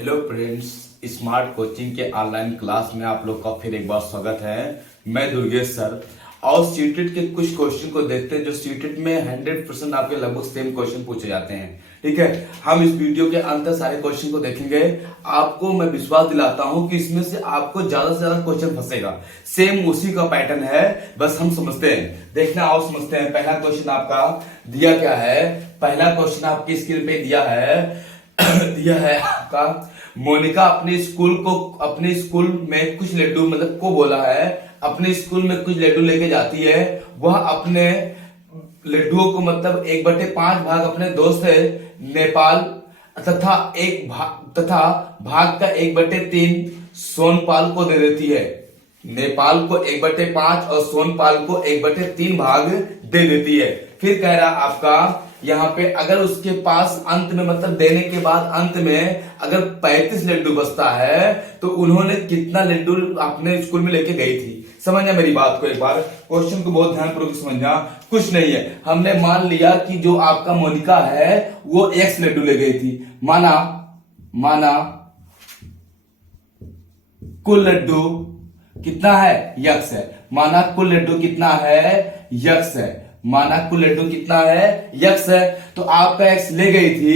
Hello friends, smart coaching के online class में आप लोग का फिर एक बार स्वागत है। मैं दुर्गेश सर और सीटेट के कुछ क्वेश्चन को देखते हैं जो सीटेट में 100% आपके लगभग सेम क्वेश्चन पूछे जाते हैं। ठीक है, हम इस वीडियो के अंत तक सारे क्वेश्चन को देखेंगे। आपको मैं विश्वास दिलाता हूं कि इसमें से आपको ज्यादा से ज्यादा क्वेश्चन फंसेगा। सेम उसी का पैटर्न है, बस हम समझते हैं। देखना आओ समझते हैं। पहला क्वेश्चन आपका दिया क्या है। पहला क्वेश्चन आपकी स्क्रीन पे दिया है आपका, मोनिका अपने स्कूल में कुछ लड्डू मतलब को बोला है, अपने स्कूल में कुछ लड्डू लेके जाती है। वह अपने लड्डुओं को मतलब 1/5 भाग अपने दोस्त है नेपाल तथा भाग का 1/3 सोनपाल को दे देती है। नेपाल को 1/5 और सोनपाल को 1/3 भाग दे देती है। फिर कह रहा आपका यहाँ पे अगर उसके पास अंत में मतलब देने के बाद अंत में अगर 35 लड्डू बचता है तो उन्होंने कितना लड्डू अपने स्कूल में लेके गई थी। समझना मेरी बात को, एक बार क्वेश्चन को बहुत ध्यानपूर्वक समझना। कुछ नहीं है, हमने मान लिया कि जो आपका मोनिका है वो X लड्डू ले गई थी। माना कुल लड्डू कितना है, यक्स है। माना कुल लड्डू कितना है, यक्स है। माना कुल लड्डू कितना है, यक्स है। तो आपका एक्स ले गई थी,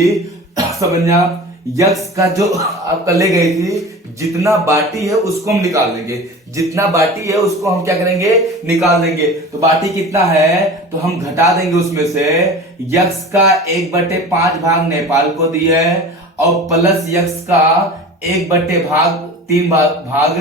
समझना। यक्स का जो आपका ले गई थी, जितना बाटी है उसको हम निकाल लेंगे। जितना बाटी है उसको हम क्या करेंगे, निकाल देंगे। तो बाटी कितना है तो हम घटा देंगे उसमें से। यक्स का 1/5 भाग नेपाल को दिया है और प्लस यक्स का 1/3 भाग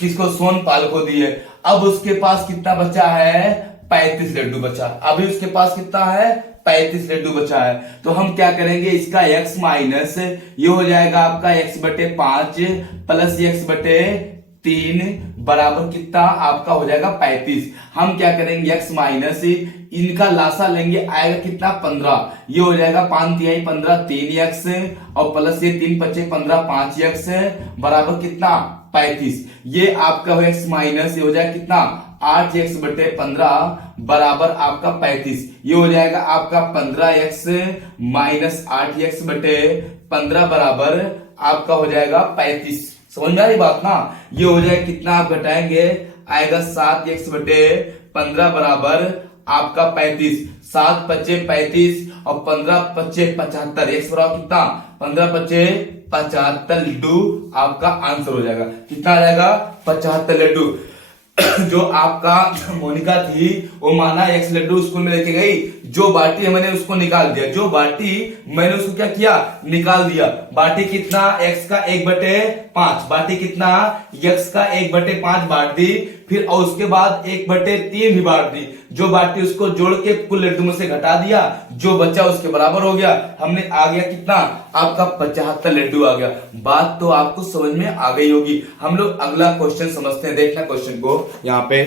किसको, सोनपाल को दिए। अब उसके पास कितना बचा है, 35 लड्डू बचा। अभी उसके पास कितना है, 35 लड्डू बचा है। तो हम क्या करेंगे, इसका x माइनस ये हो जाएगा आपका x/5 प्लस x/3 बराबर कितना आपका हो जाएगा 35। हम क्या करेंगे, x माइनस इनका लासा लेंगे, आएगा कितना 15। ये हो जाएगा 5 तिहाई 15 3x और प्लस ये 3×5 15 5x बराबर कितना 35। ये आपका हो x माइनस ये हो जाएगा कितना 8x/15 बराबर आपका 35। ये हो जाएगा आपका 15x माइनस 8x/15 बराबर आपका हो जाएगा 35। समझ में आ रही बात ना। ये हो जाएगा कितना आप घटाएंगे, आएगा 7x/15 बराबर आपका 35। 7×5 35 और 15×5 75। x बराबर कितना 15×5 75 लड्डू आपका आंसर हो जाएगा। कितना आ जाएगा 75 लड्डू। जो आपका मोनिका थी वो माना X लड्डू स्कूल में लेके गई, जो बाटी है मैंने उसको निकाल दिया। जो बाटी मैंने उसको क्या किया, निकाल दिया। बाटी कितना, X का 1/5। बाटी कितना, X का 1/5 बांट दी। फिर और उसके बाद 1/3 भी बांट दी। जो बाटी उसको जोड़ के कुल लड्डू में से घटा दिया, जो बचा उसके बराबर हो गया। हमने आ गया कितना आपका 75 लड्डू आ गया। बात तो आपको समझ में आ गई होगी। हम लोग अगला क्वेश्चन समझते हैं। देखना क्वेश्चन को यहाँ पे,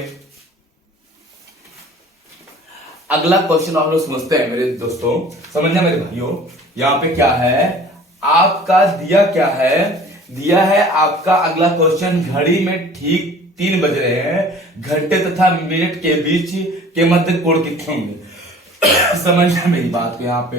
अगला क्वेश्चन हम लोग समझते हैं मेरे दोस्तों। समझना मेरे भाइयों, यहाँ पे क्या है आपका दिया, क्या है दिया है आपका अगला क्वेश्चन। घड़ी में ठीक 3 बज रहे हैं, घंटे तथा मिनट के बीच के मध्य कोण कितने होंगे। समझना मेरी बात को। यहाँ पे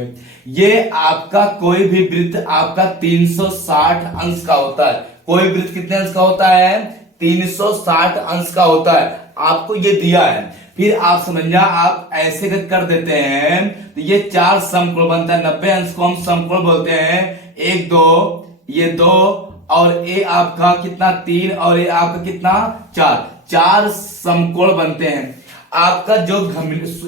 ये आपका कोई भी वृत्त आपका 360 अंश का होता है। कोई वृत्त कितने अंश का होता है, 360 अंश का होता है। आपको ये दिया है, फिर आप समझना आप ऐसे कर देते हैं तो ये 4 समकोण बनता है। 90 अंश को हम समकोण बोलते हैं। 1 2 ये 2 और ये आपका कितना 3 और ये आपका कितना 4 समकोण बनते हैं। आपका जो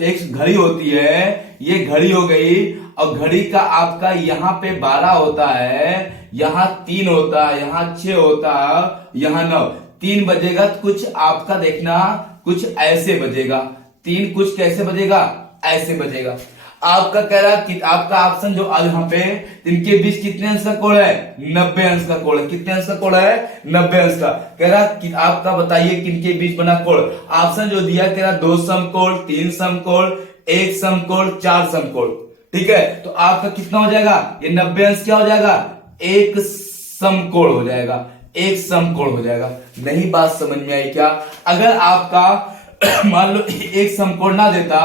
एक घड़ी होती है, ये घड़ी हो गई और घड़ी का आपका यहाँ पे 12 होता है, यहाँ 3 होता है, यहाँ 6 होता है, यहाँ 9। 3 बजेगा तो कुछ आपका देखना कुछ ऐसे बजेगा। 3 कुछ कैसे बजेगा, ऐसे बजेगा। आपका कह रहा कि आपका ऑप्शन जो यहाँ पे इनके बीच कितने अंश का कोण है, 90 अंश का कोण है। कितने अंश का कोण है, 90 अंश का। कह रहा कि आपका बताइए किनके बीच बना कोण। ऑप्शन जो दिया कह रहा 2 समकोण 3 समकोण 1 समकोण 4 समकोण। ठीक है, तो आपका कितना हो जाएगा, ये 90 अंश क्या हो जाएगा, 1 समकोण हो जाएगा। 1 समकोण हो जाएगा। नहीं बात समझ में आई क्या। अगर आपका मान लो 1 समकोण ना देता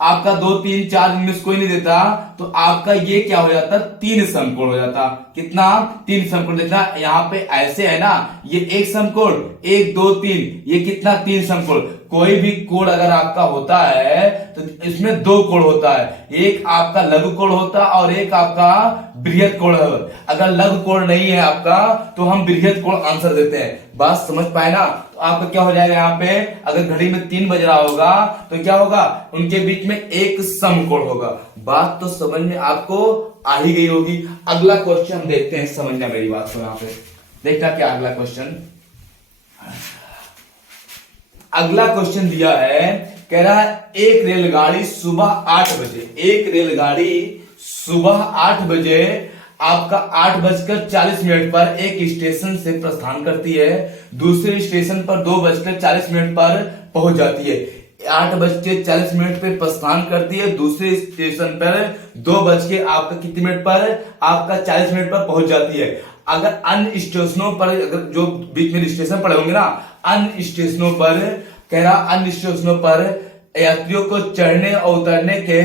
आपका 2 3 4 इनमें से कोई नहीं देता, तो आपका ये क्या हो जाता, 3 समकोण हो जाता। कितना, 3 समकोण। देखना यहाँ पे ऐसे है ना, ये एक समकोण, 1 2 3, ये कितना, 3 समकोण। कोई भी कोण अगर आपका होता है तो इसमें 2 कोण होता है, एक आपका लघु कोण होता है और एक आपका बृहद कोण है। अगर लघु कोण नहीं है आपका तो हम बृहद कोण आंसर देते हैं। बात समझ पाए ना? तो आपका क्या हो जाएगा, यहाँ पे अगर घड़ी में 3 बज रहा होगा तो क्या होगा, उनके बीच में एक समकोण होगा। बात तो समझ में आपको आ ही गई होगी। अगला क्वेश्चन देखते हैं, समझना मेरी बात को। यहाँ पे देखना क्या अगला क्वेश्चन। अगला क्वेश्चन दिया है, कह रहा है एक रेलगाड़ी सुबह 8 बजे, एक रेलगाड़ी सुबह 8 बजे आपका 8:40 पर एक स्टेशन से प्रस्थान करती है, दूसरे स्टेशन पर 2:40 पर पहुंच जाती है। 8:40 पे प्रस्थान करती है, दूसरे स्टेशन पर 2 बज के आपका कितने मिनट पर, आपका 40 मिनट पर पहुंच जाती है। अगर अन्य स्टेशनों पर, अगर जो बीच में स्टेशन पड़े होंगे ना, अन्य स्टेशनों पर, कह रहा अन्य स्टेशनों पर यात्रियों को चढ़ने और उतरने के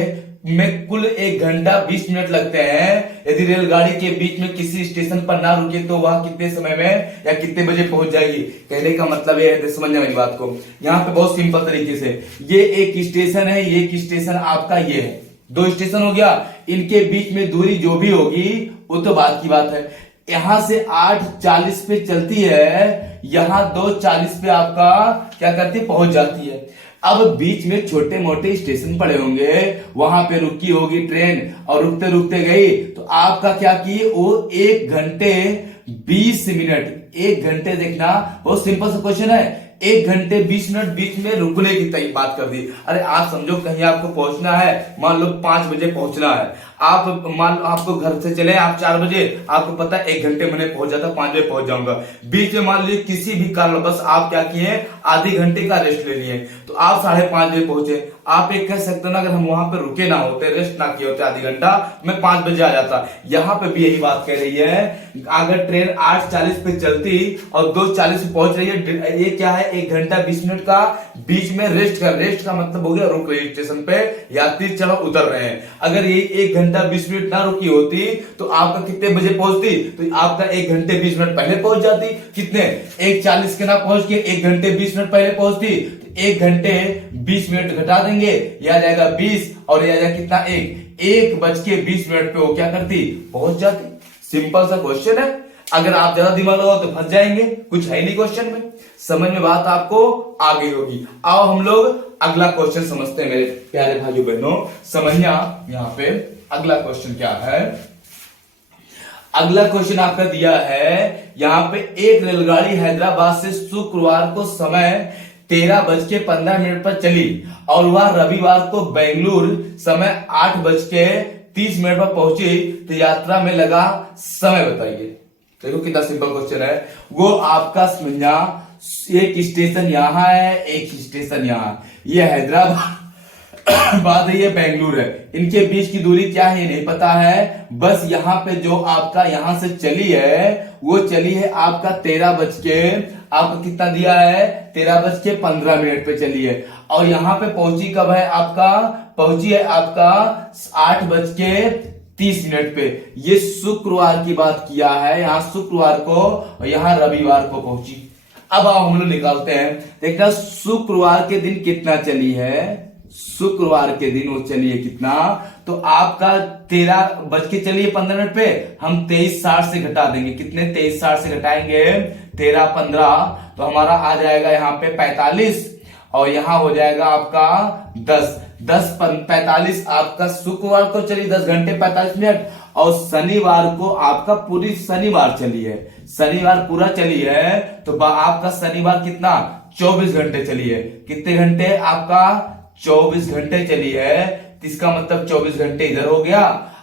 में कुल 1 घंटा 20 मिनट लगते हैं। यदि रेलगाड़ी के बीच में किसी स्टेशन पर ना रुके तो वह कितने समय में या कितने बजे पहुंच जाएगी। कहने का मतलब ये है, समझना मेरी बात को। यहाँ पे बहुत सिंपल तरीके से, ये एक स्टेशन है, ये एक स्टेशन आपका ये है, 2 स्टेशन हो गया, इनके बीच में दूरी जो भी होगी वो तो बात की बात है। यहां से 8:40 पे चलती है, यहां 2:40 पे आपका क्या करती है, पहुंच जाती है। अब बीच में छोटे मोटे स्टेशन पड़े होंगे, वहां पे रुकी होगी ट्रेन और रुकते रुकते गई, तो आपका क्या की, वो 1 घंटे 20 मिनट, 1 घंटे, देखना बहुत सिंपल सा क्वेश्चन है, 1 घंटे 20 मिनट बीच में रुकने की बात कर दी। अरे आप समझो कहीं आपको पहुंचना है, मान लो 5 बजे पहुंचना है, आप मान लो आपको घर से चले आप 4 बजे, आपको पता है 1 घंटे मैंने पहुंच जाता, 5 बजे पहुंच जाऊंगा। बीच में मान लीजिए किसी भी कारण बस आप क्या किए, आधे घंटे का रेस्ट ले लिए, तो आप 5:30 बजे पहुंचे। आप एक कह सकते हो ना, अगर हम वहां पे रुके ना होते, रेस्ट ना किए होते आधी घंटा, मैं 5 बजे आ जाता। यहां पे भी यही बात कह रही है, अगर ट्रेन 8:40 पे चलती और 2:40 पे पहुंच रही है, ये क्या है, 1 घंटा 20 मिनट का बीच में रेस्ट का मतलब हो गया रुक रही स्टेशन पे, यात्री चढ़ उतर रहे हैं। अगर ये 1 घंटा 20 मिनट ना रुकी होती तो आपका कितने बजे पहुंचती, तो आपका 1 घंटे 20 मिनट पहले पहुंच जाती। कितने, 1:40 के ना पहुंच के 1 घंटे 20 मिनट पहले पहुंचती, तो 1 घंटे 20 मिनट घटा देंगे, यह आ जाएगा 20 और यह आ जाएगा कितना, 1:20 पे वो क्या करती, पहुंच जाती। सिंपल सा क्वेश्चन है, अगर आप ज्यादा दिमाग लगाओ तो फंस जाएंगे, कुछ है नहीं क्वेश्चन में। समझ में बात आपको आ गई होगी। आओ हम लोग अगला क्वेश्चन समझते हैं मेरे प्यारे भाइयों बहनों। समझिया यहाँ पे अगला क्वेश्चन क्या है। अगला क्वेश्चन आपका दिया है, यहाँ पे एक रेलगाड़ी हैदराबाद से शुक्रवार को समय 13:15 पर चली और वह रविवार को बेंगलुरु समय 8:30 पर पहुंची, तो यात्रा में लगा समय बताइए। देखो कितना सिंपल क्वेश्चन है। वो आपका समझा, एक स्टेशन यहां है, एक स्टेशन यहां, ये हैदराबाद बात है, ये बेंगलुरु है, इनके बीच की दूरी क्या है नहीं पता है। बस यहाँ पे जो आपका यहां से चली है वो चली है आपका 13 बज के, आपका कितना दिया है, 13:15 पे चली है। और यहाँ पे पहुंची कब है, आपका पहुंची है आपका 8:30 पे। ये शुक्रवार की बात किया है, यहाँ शुक्रवार को और यहाँ रविवार को पहुंची। अब आओ हम लोग निकालते हैं, देखना शुक्रवार के दिन कितना चली है, शुक्रवार के दिन वो चलिए कितना, तो आपका 13:15 पे हम 23:60 से घटा देंगे। कितने, 23:60 से घटाएंगे 13:15, तो हमारा आ जाएगा यहाँ पे 45 और यहाँ हो जाएगा आपका 10:45 आपका शुक्रवार को चली 10 घंटे 45 मिनट, और शनिवार को आपका पूरी शनिवार चली है, शनिवार पूरा चली है, तो आपका शनिवार कितना 24 घंटे चली है। कितने घंटे, आपका 24 घंटे चली है, इसका मतलब 24 घंटे इधर हो गया।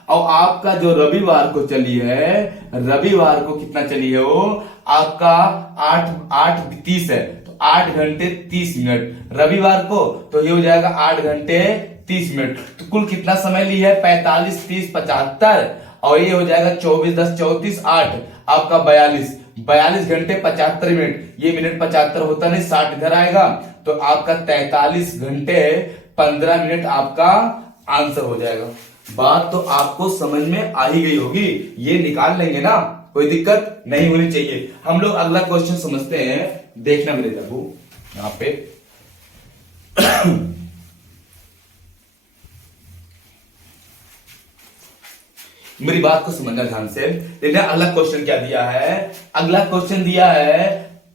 और आपका जो रविवार को चली है, रविवार को कितना चली है, वो आपका 8:30 है, तो 8 घंटे 30 मिनट रविवार को, तो ये हो जाएगा 8 घंटे 30 मिनट। तो कुल कितना समय ली है, 45, 30, 75, और ये हो जाएगा 24, 10, 34, 8 आपका 42 घंटे 75 मिनट। ये मिनट 75 होता नहीं, 60 इधर आएगा, तो आपका 43 घंटे 15 मिनट आपका आंसर हो जाएगा। बात तो आपको समझ में आ ही गई होगी, ये निकाल लेंगे ना, कोई दिक्कत नहीं होनी चाहिए। हम लोग अगला क्वेश्चन समझते हैं, देखना मेरे बाबू यहां पे। मेरी बात को समझना ध्यान से, देखना अगला क्वेश्चन क्या दिया है। अगला क्वेश्चन दिया है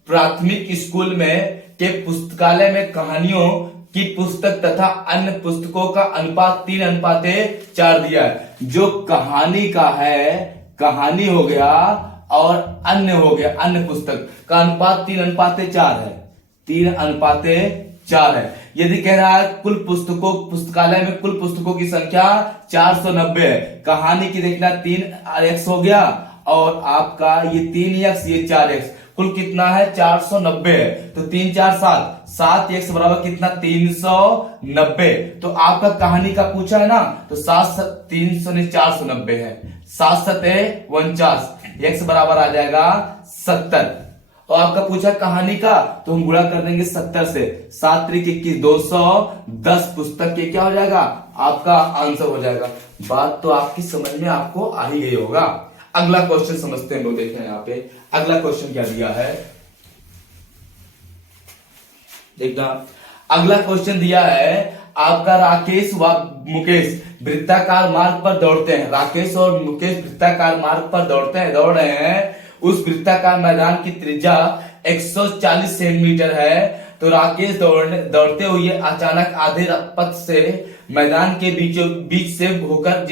प्राथमिक स्कूल में के पुस्तकालय में कहानियों की पुस्तक तथा अन्य पुस्तकों का अनुपात 3:4 दिया है। जो कहानी का है, कहानी हो गया और अन्य हो गया, अन्य पुस्तक का अनुपात 3:4 है, 3:4 है। यदि कह रहा है कुल पुस्तकों, पुस्तकालय में कुल पुस्तकों की संख्या 490 है, कहानी की देखना 3x हो गया और आपका ये 3x ये 4x, कुल कितना है 490 है। तो 3 4 7, 7x बराबर कितना 390। तो आपका कहानी का पूछा है ना, तो 490 है, 7 7 49, x बराबर आ जाएगा 70। और आपका पूछा कहानी का, तो हम गुणा कर देंगे 70 से, 7 3 21 210 पुस्तक के क्या हो जाएगा, आपका आंसर हो जाएगा। बात तो आपकी समझ में आपको आ ही गई होगा। अगला क्वेश्चन समझते हैं लोग, देख रहे हैं यहाँ पे अगला क्वेश्चन क्या दिया है, देखना। अगला क्वेश्चन दिया है आपका राकेश व मुकेश वृत्ताकार मार्ग पर दौड़ते हैं। राकेश और मुकेश वृत्ताकार मार्ग पर दौड़ रहे हैं। उस वृत्ताकार मैदान की त्रिज्या 140 सेंटीमीटर है। तो राकेश दौड़ते हुए अचानक आधे पथ से मैदान के बीचों बीच से होकर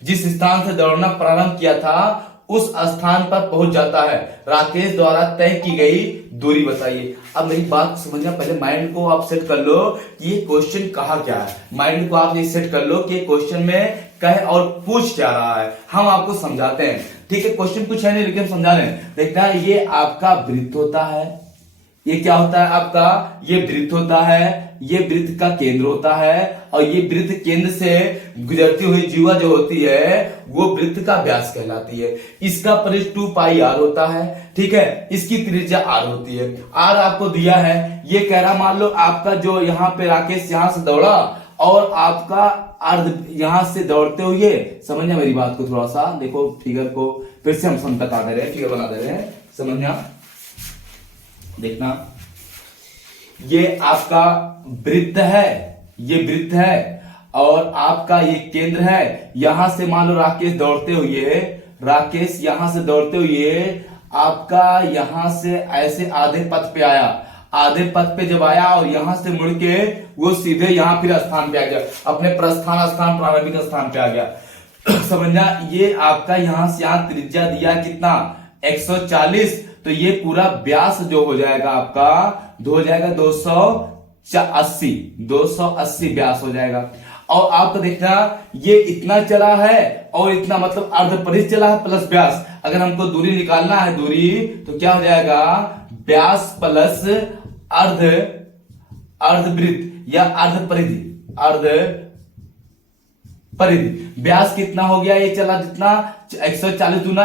जिस स्थान से दौड़ना प्रारंभ किया था उस स्थान पर पहुंच जाता है। राकेश द्वारा तय की गई दूरी बताइए। अब मेरी बात समझना, पहले माइंड को आप सेट कर लो कि ये क्वेश्चन कहा क्या है। माइंड को आप ये सेट कर लो कि क्वेश्चन में कहे और पूछ क्या रहा है, हम आपको समझाते हैं। ठीक है, क्वेश्चन कुछ है नहीं लेकिन हम समझा रहे हैं। देखना, ये आपका वृत्त होता है, ये क्या होता है आपका, ये वृत्त होता है, ये वृत्त का केंद्र होता है और ये वृत्त केंद्र से गुजरती हुई जीवा जो होती है वो वृत्त का व्यास कहलाती है। इसका परिध 2πr होता है, ठीक है, इसकी त्रिज्या r होती है। r आपको दिया है, ये कह रहा मान लो आपका जो यहाँ पे राकेश यहां से दौड़ा और आपका अर्ध यहां से दौड़ते हुए, समझना मेरी बात को थोड़ा सा, देखो फिगर को फिर से हम समझा दे रहे हैं, फिगर बना दे रहे हैं, समझना। देखना, ये आपका वृत्त है, ये वृत्त है और आपका ये केंद्र है। यहां से मान लो राकेश यहां से दौड़ते हुए आपका यहां से ऐसे आधे पथ पे आया, आधे पथ पे जब आया और यहां से मुड़ के वो सीधे यहां फिर स्थान पे आ गया, अपने प्रस्थान प्रारंभिक स्थान पे आ गया। समझना, ये आपका यहां से यहां त्रिज्या दिया कितना 140, तो ये पूरा व्यास जो हो जाएगा आपका हो जाएगा 280 व्यास हो जाएगा। और आपको देखना ये इतना चला है और इतना, मतलब अर्ध परिध चला है प्लस व्यास। अगर हमको दूरी निकालना है, दूरी तो क्या हो जाएगा, व्यास प्लस अर्धवृत्त या अर्ध परिधि। व्यास कितना हो गया, ये चला जितना 140 दूना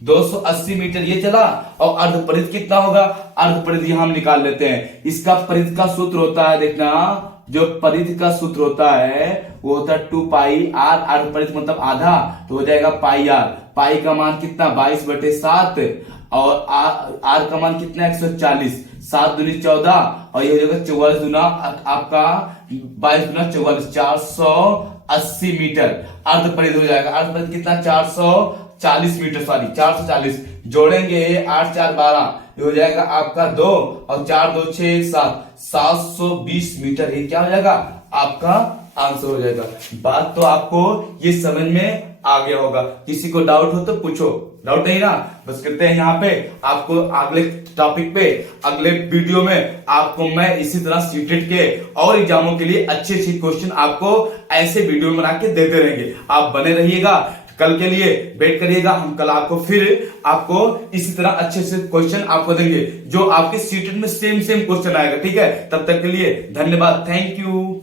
280 मीटर ये चला। और अर्ध परिध कितना होगा, अर्ध परिध हम निकाल लेते हैं। इसका परिध का सूत्र होता है, देखना जो परिध का सूत्र होता है वो होता है 2πr, अर्ध परिध मतलब आधा, तो हो जाएगा πr। पाई का मान कितना 22/7 और r का मान कितना 140, 7 दूनी 14 और ये हो जाएगा 44 दूना आपका 22 दूना 44, 480 मीटर अर्ध परिध हो जाएगा। अर्ध परिध कितना 440 मीटर, सॉरी 440 जोड़ेंगे 8 4 12, ये हो जाएगा आपका 2 और 4 2 6 7, 720 मीटर ये क्या हो जाएगा, आपका आंसर हो जाएगा। बात तो आपको ये समझ में आ गया होगा। किसी को डाउट हो तो पूछो, डाउट नहीं ना, बस करते हैं यहाँ पे। आपको अगले टॉपिक पे, अगले वीडियो में आपको मैं इसी तरह सीटेट के और एग्जामों के लिए अच्छे क्वेश्चन आपको ऐसे वीडियो बना के देते रहेंगे। आप बने रहिएगा, कल के लिए वेट करिएगा। हम कल आपको इसी तरह अच्छे से क्वेश्चन आपको देंगे जो आपके सीटेट में सेम क्वेश्चन आएगा। ठीक है, तब तक के लिए धन्यवाद, थैंक यू।